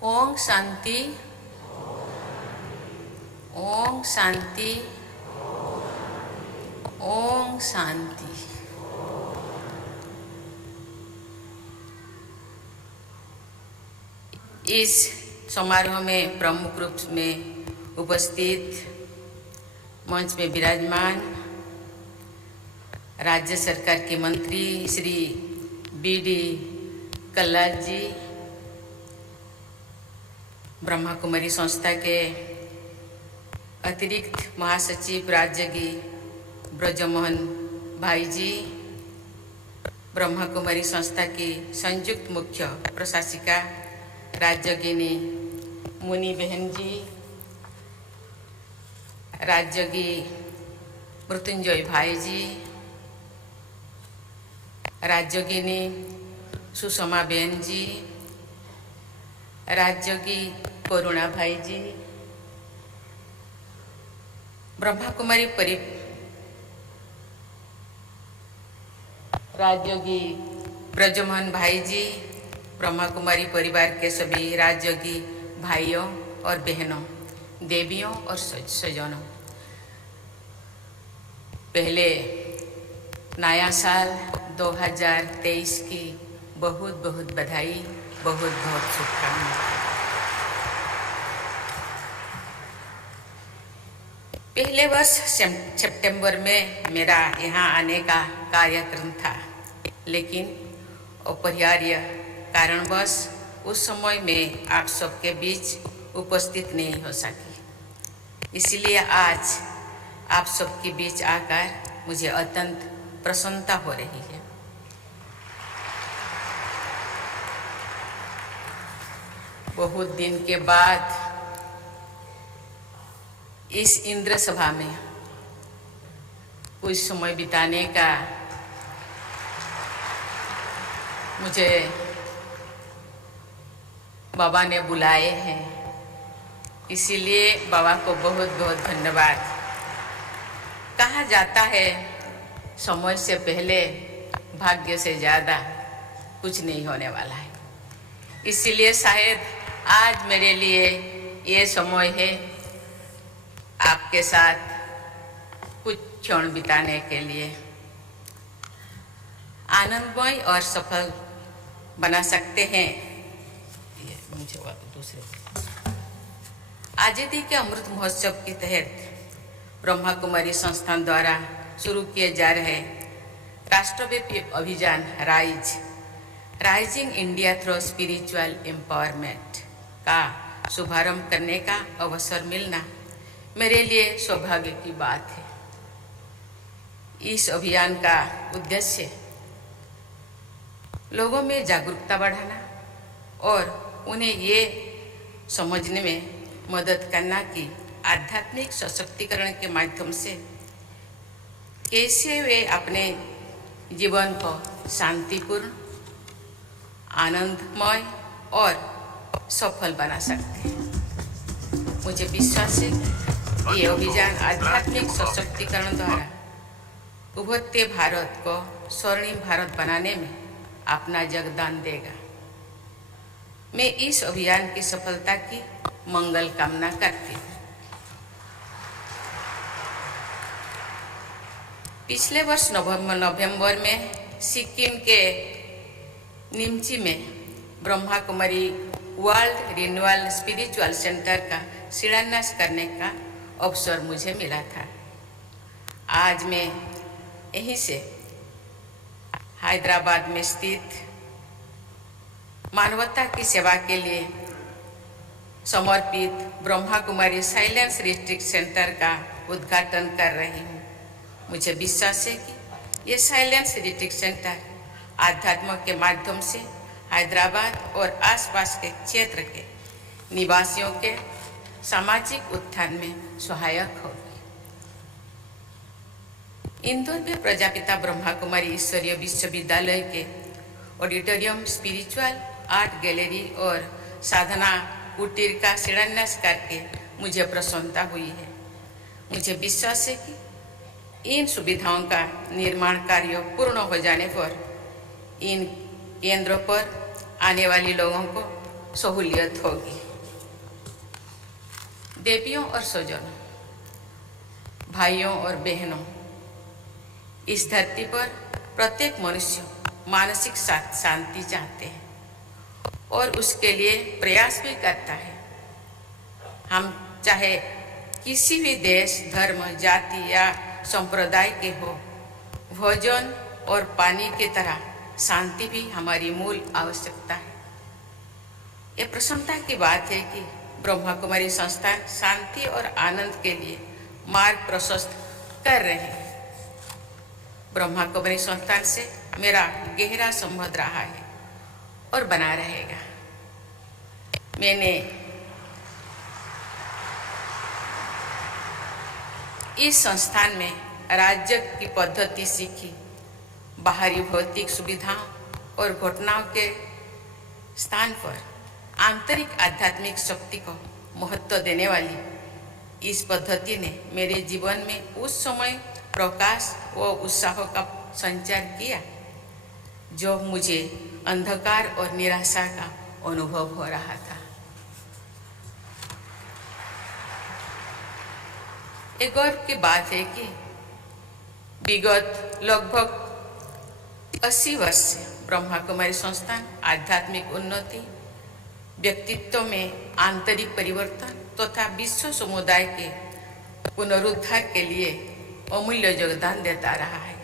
ओम शांति। ओम शांति। ओम शांति। इस समारोह में प्रमुख रूप में उपस्थित मंच में विराजमान राज्य सरकार के मंत्री श्री बी.डी. कल्लाल जी, ब्रह्मा कुमारी संस्था के अतिरिक्त महासचिव राज्यगी ब्रजमोहन भाई जी, ब्रह्मा कुमारी संस्था की संयुक्त मुख्य प्रशासिका राज्यगिनी मुनि बहन जी, राज्यगी मृत्युंजय भाई जी, राज्यगिनी सुषमा बहन जी, राज्यगी करुणा भाई जी, ब्रह्मा कुमारी राज्यगी ब्रजमोहन भाई जी, ब्रह्मा कुमारी परिवार के सभी राज्यगी भाइयों और बहनों, देवियों और स्वजनों, पहले नया साल 2023 की बहुत बहुत बधाई, बहुत बहुत शुभकामनाएं। पहले वर्ष सितंबर में मेरा यहाँ आने का कार्यक्रम था, लेकिन अपरिहार्य कारणवश उस समय में आप सबके बीच उपस्थित नहीं हो सकी। इसलिए आज आप सबके बीच आकर मुझे अत्यंत प्रसन्नता हो रही है। बहुत दिन के बाद इस इंद्र सभा में कुछ समय बिताने का मुझे बाबा ने बुलाए हैं, इसीलिए बाबा को बहुत बहुत धन्यवाद। कहा जाता है समय से पहले भाग्य से ज़्यादा कुछ नहीं होने वाला है, इसीलिए शायद आज मेरे लिए ये समय है आपके साथ कुछ क्षण बिताने के लिए। आनंदमय और सफल बना सकते हैं। ये मुझे दूसरे आज़ादी के अमृत महोत्सव के तहत ब्रह्मा कुमारी संस्थान द्वारा शुरू किए जा रहे राष्ट्रव्यापी अभियान rising India through spiritual empowerment का शुभारंभ करने का अवसर मिलना मेरे लिए सौभाग्य की बात है। इस अभियान का उद्देश्य लोगों में जागरूकता बढ़ाना और उन्हें ये समझने में मदद करना कि आध्यात्मिक सशक्तिकरण के माध्यम से कैसे वे अपने जीवन को शांतिपूर्ण, आनंदमय और सफल बना सकते हैं। मुझे विश्वास है कि ये अभियान आध्यात्मिक सशक्तिकरण द्वारा उभरते भारत को स्वर्णिम भारत बनाने में अपना योगदान देगा। मैं इस अभियान की सफलता की मंगल कामना करती हूँ। पिछले वर्ष नवंबर में सिक्किम के निमची में Brahma Kumari world renewal spiritual centre का शिलान्यास करने का अवसर मुझे मिला था। आज मैं यहीं से हैदराबाद में स्थित मानवता की सेवा के लिए समर्पित Brahma Kumari silence retreat centre का उद्घाटन कर रही हूँ। मुझे विश्वास है कि ये साइलेंस रिट्रीट सेंटर आध्यात्म के माध्यम से हैदराबाद और आसपास के क्षेत्र के निवासियों के सामाजिक उत्थान में सहायक होगी। इंदौर में प्रजापिता ब्रह्मा कुमारी ईश्वरीय विश्वविद्यालय के ऑडिटोरियम, स्पिरिचुअल आर्ट गैलरी और साधना कुटीर का शिलान्यास करके मुझे प्रसन्नता हुई है। मुझे विश्वास है कि इन सुविधाओं का निर्माण कार्य पूर्ण हो जाने पर इन केंद्रों पर आने वाले लोगों को सहूलियत होगी। देवियों और स्वजनों, भाइयों और बहनों, इस धरती पर प्रत्येक मनुष्य मानसिक शांति चाहते हैं और उसके लिए प्रयास भी करता है। हम चाहे किसी भी देश, धर्म, जाति या संप्रदाय के हो, भोजन और पानी की तरह शांति भी हमारी मूल आवश्यकता है। ये प्रसन्नता की बात है कि ब्रह्मा कुमारी संस्थान शांति और आनंद के लिए मार्ग प्रशस्त कर रहे हैं। ब्रह्मा कुमारी संस्थान से मेरा गहरा संबंध रहा है और बना रहेगा। मैंने इस संस्थान में राज्य की पद्धति सीखी। बाहरी भौतिक सुविधाओं और घटनाओं के स्थान पर आंतरिक आध्यात्मिक शक्ति को महत्व देने वाली इस पद्धति ने मेरे जीवन में उस समय प्रकाश व उत्साह का संचार किया जो मुझे अंधकार और निराशा का अनुभव हो रहा था। एक गौरव की बात है कि विगत लगभग 80 वर्ष से ब्रह्मा कुमारी संस्थान आध्यात्मिक उन्नति, व्यक्तित्व में आंतरिक परिवर्तन तथा विश्व समुदाय के पुनरुद्धार के लिए अमूल्य योगदान देता रहा है।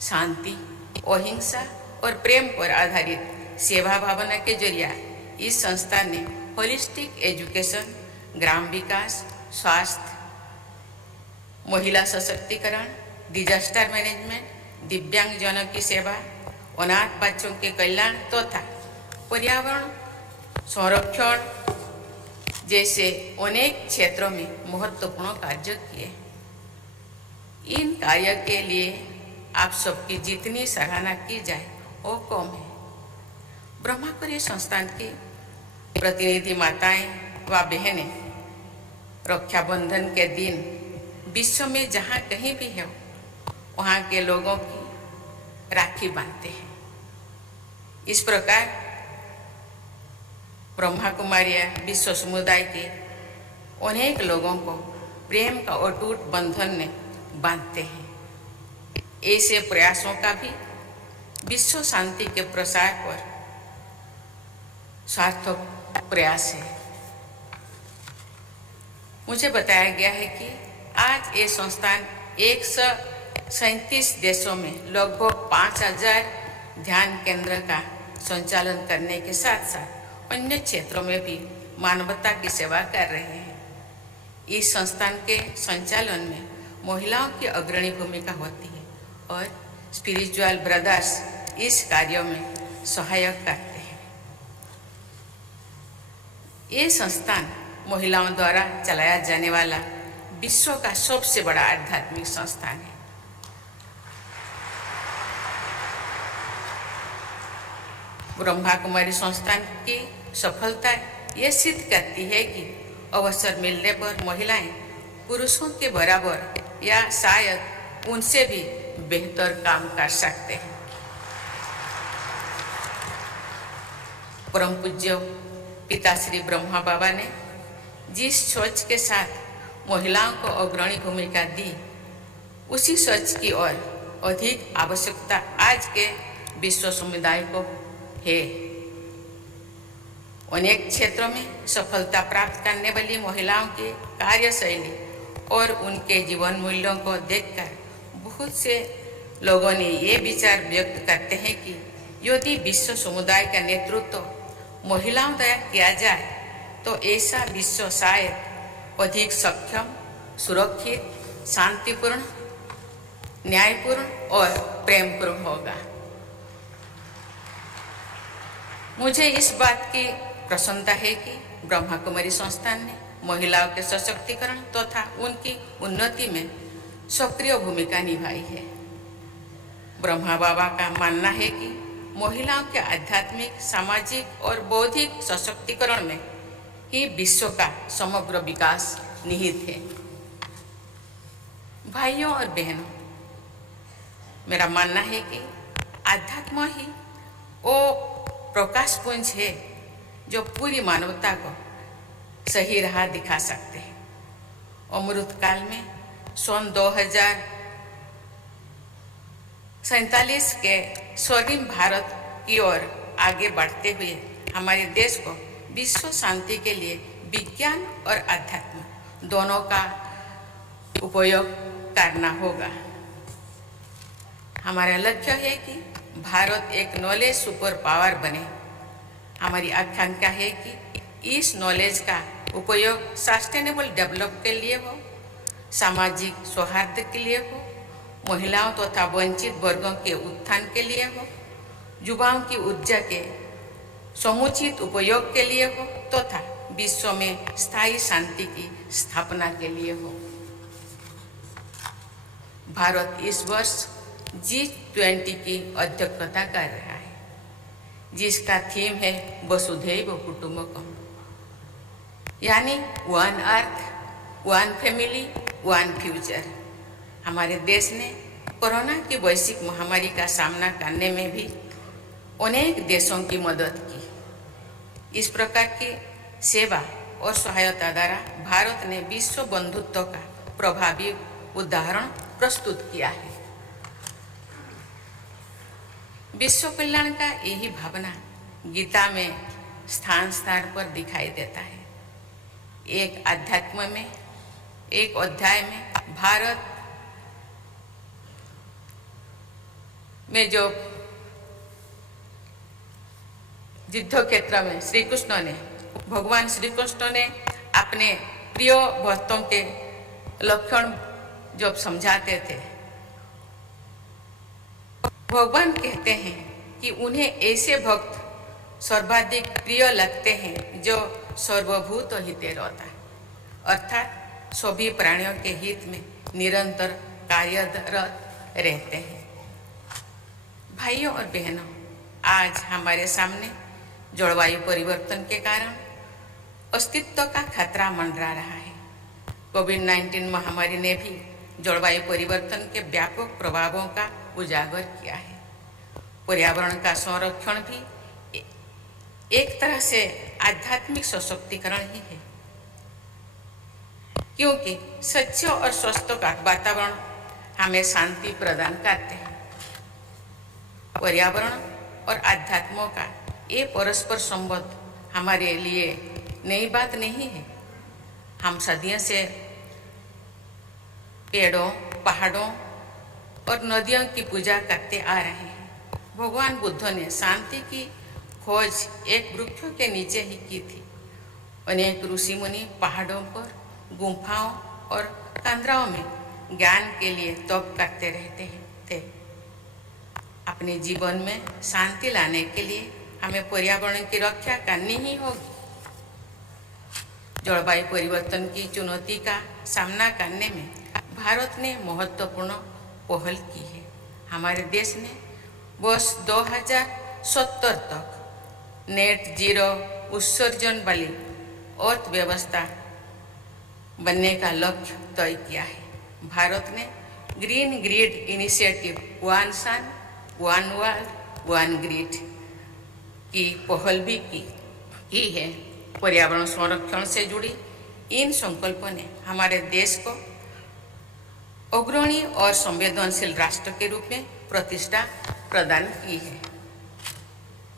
शांति, अहिंसा और प्रेम पर आधारित सेवा भावना के जरिए इस संस्थान ने होलिस्टिक एजुकेशन, ग्राम विकास, स्वास्थ्य, महिला सशक्तिकरण, डिजास्टर मैनेजमेंट, दिव्यांगजनों की सेवा, अनाथ बच्चों के कल्याण तथा पर्यावरण संरक्षण जैसे अनेक क्षेत्रों में महत्वपूर्ण कार्य किए। इन कार्य के लिए आप सबकी जितनी सराहना की जाए वो कम है। ब्रह्मा कुमारी संस्थान की प्रतिनिधि माताएं व बहनें रक्षाबंधन के दिन विश्व में जहाँ कहीं भी हो वहाँ के लोगों की राखी बांधते हैं। इस प्रकार ब्रह्मा कुमारियाँ विश्व समुदाय के अनेक लोगों को प्रेम का अटूट बंधन में बांधते हैं। ऐसे प्रयासों का भी विश्व शांति के प्रसार पर सार्थक प्रयास है। मुझे बताया गया है कि आज ये संस्थान 137 देशों में लगभग 5000 ध्यान केंद्र का संचालन करने के साथ साथ अन्य क्षेत्रों में भी मानवता की सेवा कर रहे हैं। इस संस्थान के संचालन में महिलाओं की अग्रणी भूमिका होती है और स्पिरिचुअल ब्रदर्स इस कार्यों में सहायक करते हैं। ये संस्थान महिलाओं द्वारा चलाया जाने वाला विश्व का सबसे बड़ा आध्यात्मिक संस्थान है। ब्रह्मा कुमारी संस्थान की सफलता ये सिद्ध करती है कि अवसर मिलने पर महिलाएं पुरुषों के बराबर या शायद उनसे भी बेहतर काम कर सकते हैं। परम पूज्य पिता श्री ब्रह्मा बाबा ने जिस सोच के साथ महिलाओं को अग्रणी भूमिका दी, उसी सोच की ओर अधिक आवश्यकता आज के विश्व समुदाय को है। अनेक क्षेत्रों में सफलता प्राप्त करने वाली महिलाओं की कार्यशैली और उनके जीवन मूल्यों को देखकर बहुत से लोगों ने ये विचार व्यक्त करते हैं कि यदि विश्व समुदाय का नेतृत्व महिलाओं द्वारा किया जाए तो ऐसा विश्व शायद अधिक सक्षम, सुरक्षित, शांतिपूर्ण, न्यायपूर्ण और प्रेमपूर्ण होगा। मुझे इस बात की प्रसन्नता है कि ब्रह्मा कुमारी संस्थान ने महिलाओं के सशक्तिकरण तथा उनकी उन्नति में सक्रिय भूमिका निभाई है। ब्रह्मा बाबा का मानना है कि महिलाओं के आध्यात्मिक, सामाजिक और बौद्धिक सशक्तिकरण में ही विश्व का समग्र विकास निहित है। भाइयों और बहनों, मेरा मानना है कि आध्यात्म ही वो प्रकाश पुंज है जो पूरी मानवता को सही राह दिखा सकते हैं। अमृत काल में सन 2047 के स्वर्णिम भारत की ओर आगे बढ़ते हुए हमारे देश को विश्व शांति के लिए विज्ञान और अध्यात्म दोनों का उपयोग करना होगा। हमारा लक्ष्य है कि भारत एक नॉलेज सुपर पावर बने। हमारी आकांक्षा है कि इस नॉलेज का उपयोग सस्टेनेबल डेवलप के लिए हो, सामाजिक सौहार्द के लिए हो, महिलाओं तथा वंचित वर्गों के उत्थान के लिए हो, युवाओं की ऊर्जा के समुचित उपयोग के लिए हो तथा विश्व में स्थायी शांति की स्थापना के लिए हो। भारत इस वर्ष G20 की अध्यक्षता कर रहा है, जिसका थीम है वसुधैव कुटुंबकम, यानी one earth, one family, one future. हमारे देश ने कोरोना की वैश्विक महामारी का सामना करने में भी अनेक देशों की मदद की। इस प्रकार की सेवा और सहायता द्वारा भारत ने विश्व बंधुत्व का प्रभावी उदाहरण प्रस्तुत किया है। विश्व कल्याण का यही भावना गीता में स्थान स्थान पर दिखाई देता है। एक अध्यात्म में, एक अध्याय में भारत में जो युद्ध क्षेत्र में भगवान श्री कृष्ण ने अपने प्रिय भक्तों के लक्षण जब समझाते थे, भगवान कहते हैं कि उन्हें ऐसे भक्त सर्वाधिक प्रिय लगते हैं जो सर्वभूत हिते रहता है, अर्थात सभी प्राणियों के हित में निरंतर कार्यरत रहते हैं। भाइयों और बहनों, आज हमारे सामने जलवायु परिवर्तन के कारण अस्तित्व का खतरा मंडरा रहा है। कोविड-19 महामारी ने भी जलवायु परिवर्तन के व्यापक प्रभावों का उजागर किया है। पर्यावरण का संरक्षण भी एक तरह से आध्यात्मिक सशक्तिकरण ही है, क्योंकि स्वच्छ और स्वस्थ का वातावरण हमें शांति प्रदान करते हैं। पर्यावरण और आध्यात्मों का ये परस्पर संबंध हमारे लिए नई बात नहीं है। हम सदियों से पेड़ों, पहाड़ों और नदियों की पूजा करते आ रहे हैं। भगवान बुद्ध ने शांति की खोज एक वृक्ष के नीचे ही की थी। अनेक ऋषि मुनि पहाड़ों पर, गुफाओं और तंद्राओं में ज्ञान के लिए तप करते रहते थे। अपने जीवन में शांति लाने के लिए हमें पर्यावरण की रक्षा करनी ही होगी। जलवायु परिवर्तन की चुनौती का सामना करने में भारत ने महत्वपूर्ण पहल की है। हमारे देश ने वर्ष 2070 तक नेट जीरो उत्सर्जन वाली अर्थव्यवस्था बनने का लक्ष्य तय किया है। भारत ने ग्रीन ग्रिड इनिशिएटिव, वन सन, वन वर्ल्ड, वन ग्रिड की पहल भी की है। पर्यावरण संरक्षण से जुड़ी इन संकल्पों ने हमारे देश को अग्रणी और संवेदनशील राष्ट्र के रूप में प्रतिष्ठा प्रदान की है।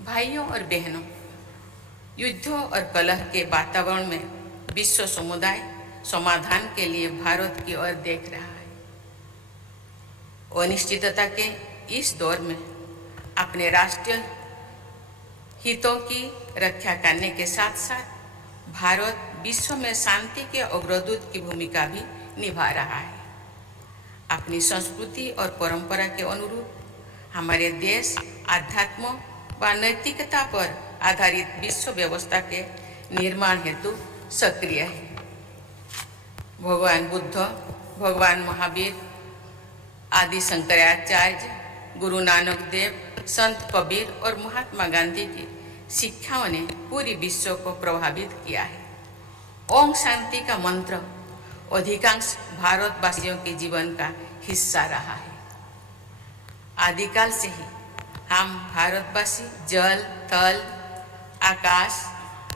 भाइयों और बहनों, युद्धों और कलह के वातावरण में विश्व समुदाय समाधान के लिए भारत की ओर देख रहा है। अनिश्चितता के इस दौर में अपने राष्ट्रीय हितों की रक्षा करने के साथ साथ भारत विश्व में शांति के अग्रदूत की भूमिका भी निभा रहा है। अपनी संस्कृति और परंपरा के अनुरूप हमारे देश अध्यात्म व नैतिकता पर आधारित विश्व व्यवस्था के निर्माण हेतु सक्रिय है। भगवान बुद्ध, भगवान महावीर, आदि शंकराचार्य, गुरु नानक देव, संत कबीर और महात्मा गांधी की शिक्षाओं ने पूरी विश्व को प्रभावित किया है। ओम शांति का मंत्र अधिकांश भारतवासियों के जीवन का हिस्सा रहा है। आदिकाल से ही हम भारतवासी जल, थल, आकाश,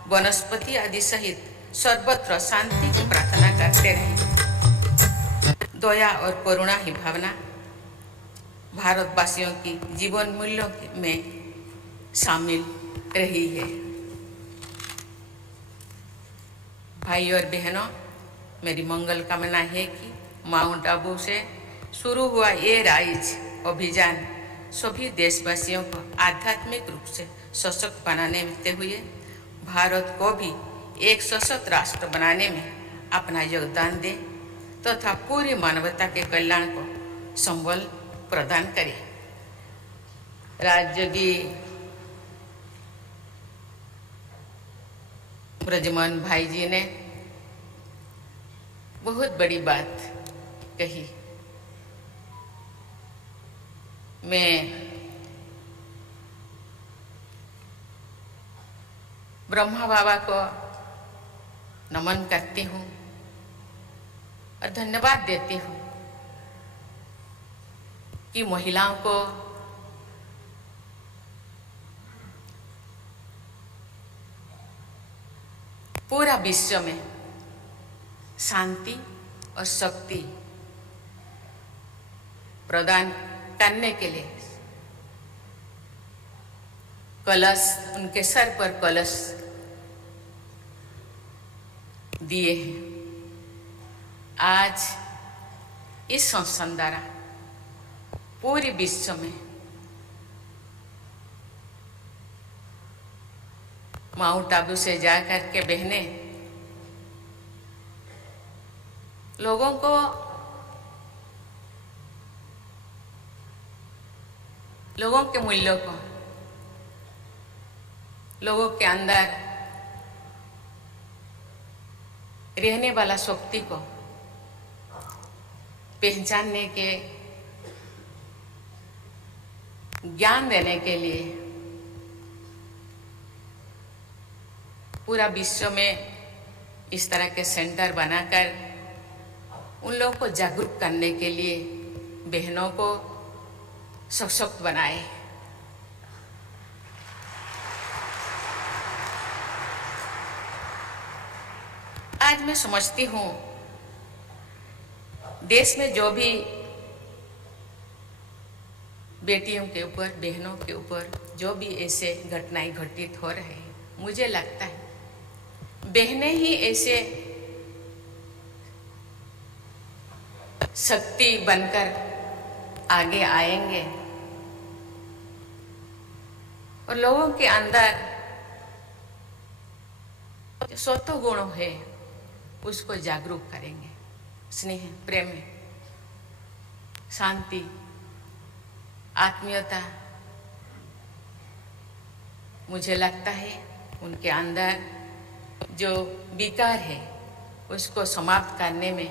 वनस्पति आदि सहित सर्वत्र शांति की प्रार्थना करते रहे। दया और करुणा ही भावना भारतवासियों की जीवन मूल्यों में शामिल रही है। भाई और बहनों, मेरी मंगल कामना है कि माउंट आबू से शुरू हुआ ये राइज अभियान सभी देशवासियों को आध्यात्मिक रूप से सशक्त बनाने हुए भारत को भी एक सशक्त राष्ट्र बनाने में अपना योगदान दे तथा पूरी मानवता के कल्याण को संबल प्रदान करे। राजयोगी ब्रजमोहन भाई जी ने बहुत बड़ी बात कही। मैं ब्रह्मा बाबा को नमन करती हूँ और धन्यवाद देती हूँ कि महिलाओं को पूरा विश्व में शांति और शक्ति प्रदान करने के लिए कलश, उनके सर पर कलश दिए हैं। आज इस संस्थान द्वारा पूरी विश्व में माउंट आबू से जाकर के बहनें लोगों को लोगों के मूल्यों को, लोगों के अंदर रहने वाला शक्ति को पहचानने के ज्ञान देने के लिए पूरा विश्व में इस तरह के सेंटर बनाकर उन लोगों को जागरूक करने के लिए बहनों को सशक्त बनाए। आज मैं समझती हूँ देश में जो भी बेटियों के ऊपर, बहनों के ऊपर जो भी ऐसे घटनाएं घटित हो रहे हैं, मुझे लगता है बहनें ही ऐसे शक्ति बनकर आगे आएंगे और लोगों के अंदर जो स्वतः गुण है उसको जागरूक करेंगे। स्नेह, प्रेम, शांति, आत्मीयता, मुझे लगता है उनके अंदर जो विकार है उसको समाप्त करने में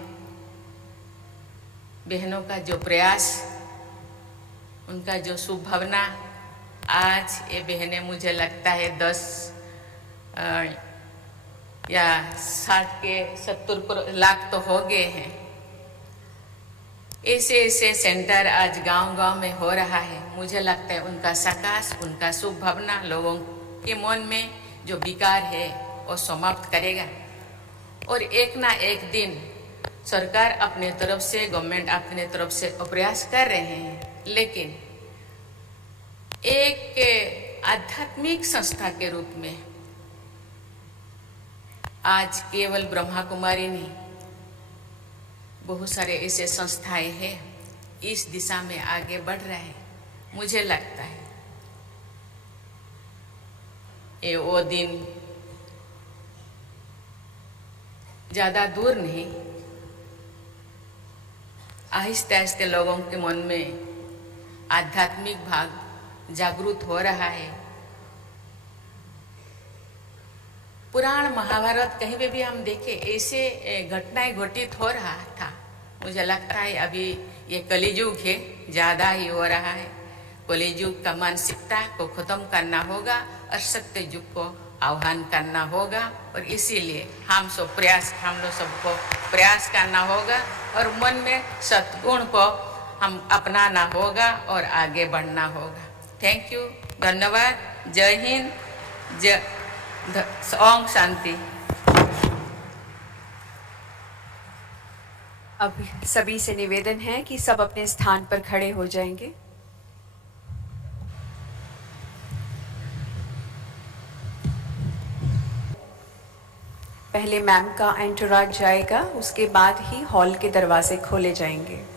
बहनों का जो प्रयास, उनका जो शुभ भावना, आज ये बहनें मुझे लगता है 10 या 60 के 70 लाख तो हो गए हैं। ऐसे ऐसे सेंटर आज गांव-गांव में हो रहा है। मुझे लगता है उनका सकाश, उनका शुभ भावना लोगों के मन में जो विकार है वो समाप्त करेगा और एक ना एक दिन सरकार अपने तरफ से, गवर्नमेंट अपने तरफ से प्रयास कर रहे हैं, लेकिन एक आध्यात्मिक संस्था के रूप में आज केवल ब्रह्मा कुमारी नहीं, बहुत सारे ऐसे संस्थाएं हैं इस दिशा में आगे बढ़ रहे हैं। मुझे लगता है ये वो दिन ज़्यादा दूर नहीं, आहिस्ते आहिस्ते लोगों के मन में आध्यात्मिक भाग जागृत हो रहा है। पुराण महाभारत कहीं पे भी हम देखें ऐसे घटनाएं घटित हो रहा था। मुझे लगता है अभी ये कलियुग है, ज़्यादा ही हो रहा है। कलियुग का मानसिकता को खत्म करना होगा और सत्य युग को आह्वान करना होगा और इसीलिए हम लोग सबको प्रयास करना होगा और मन में सद्गुण को हम अपनाना होगा और आगे बढ़ना होगा। थैंक यू, धन्यवाद, जय हिंद, जय ओम शांति। अब सभी से निवेदन है कि सब अपने स्थान पर खड़े हो जाएंगे। पहले मैम का एंटोराज जाएगा, उसके बाद ही हॉल के दरवाजे खोले जाएंगे।